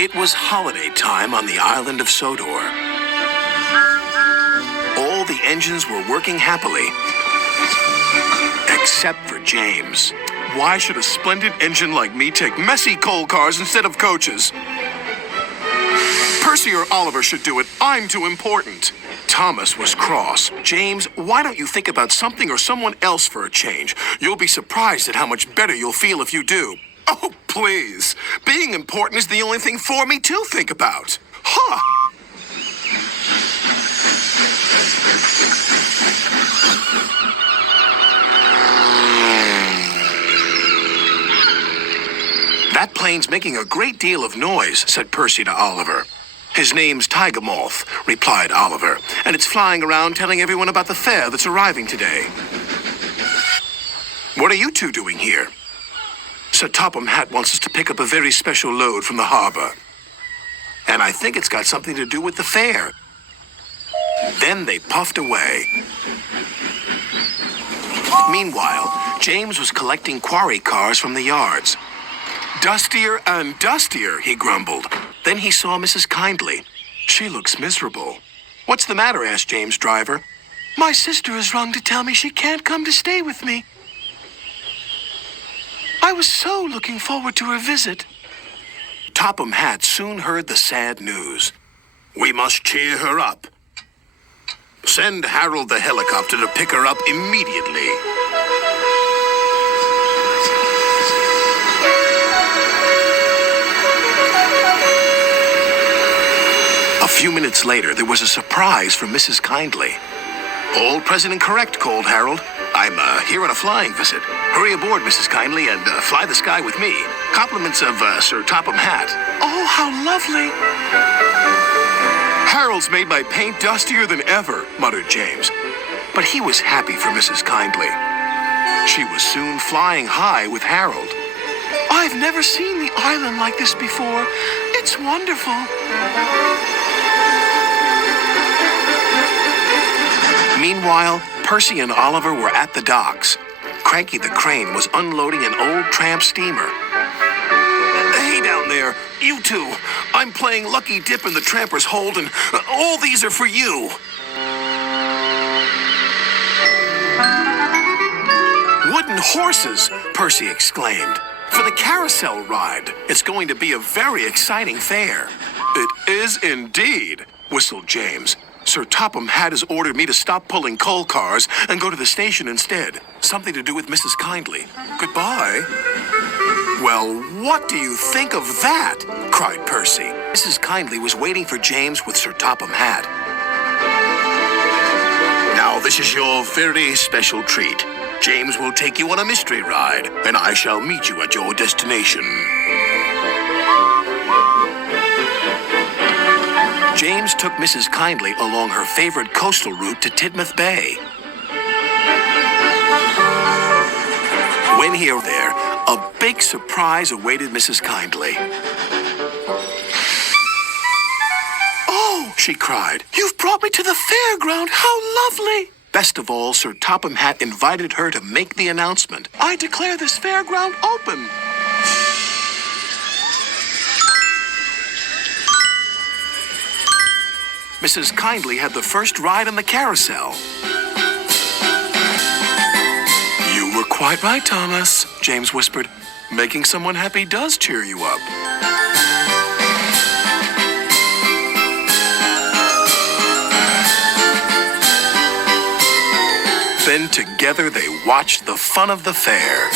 It was holiday time on the island of Sodor. All the engines were working happily, except for James. Why should a splendid engine like me take messy coal cars instead of coaches? Percy or Oliver should do it. I'm too important. Thomas was cross. James, why don't you think about something or someone else for a change? You'll be surprised at how much better you'll feel if you do. Oh, please. Being important is the only thing for me to think about. Huh. That plane's making a great deal of noise, said Percy to Oliver. His name's Tiger Moth, replied Oliver, and it's flying around telling everyone about the fair that's arriving today. What are you two doing here? Sir Topham Hatt wants us to pick up a very special load from the harbor. And I think it's got something to do with the fair. Then they puffed away. Meanwhile, James was collecting quarry cars from the yards. Dustier and dustier, he grumbled. Then he saw Mrs. Kyndley. She looks miserable. What's the matter? Asked James' driver. My sister has rung to tell me she can't come to stay with me. I was so looking forward to her visit. Topham Hatt soon heard the sad news. We must cheer her up. Send Harold the helicopter to pick her up immediately. A few minutes later, there was a surprise for Mrs. Kyndley. All present and correct, called Harold. I'm here on a flying visit. Hurry aboard, Mrs. Kyndley, and fly the sky with me. Compliments of Sir Topham Hatt. Oh, how lovely. Harold's made my paint dustier than ever, muttered James. But he was happy for Mrs. Kyndley. She was soon flying high with Harold. I've never seen the island like this before. It's wonderful. Meanwhile, Percy and Oliver were at the docks. Cranky the crane was unloading an old tramp steamer. Hey down there, you two. I'm playing Lucky Dip in the Tramper's Hold, and all these are for you. Wooden horses, Percy exclaimed. For the carousel ride. It's going to be a very exciting fair. It is indeed, whistled James. Sir Topham Hatt has ordered me to stop pulling coal cars and go to the station instead. Something to do with Mrs. Kyndley. Goodbye. Well, what do you think of that? Cried Percy. Mrs. Kyndley was waiting for James with Sir Topham Hatt. Now this is your very special treat. James will take you on a mystery ride, and I shall meet you at your destination. James took Mrs. Kyndley along her favorite coastal route to Tidmouth Bay. When he was there, a big surprise awaited Mrs. Kyndley. Oh, she cried, you've brought me to the fairground. How lovely! Best of all, Sir Topham Hatt invited her to make the announcement. I declare this fairground open. Mrs. Kyndley had the first ride on the carousel. You were quite right, Thomas, James whispered. Making someone happy does cheer you up. Then together they watched the fun of the fair.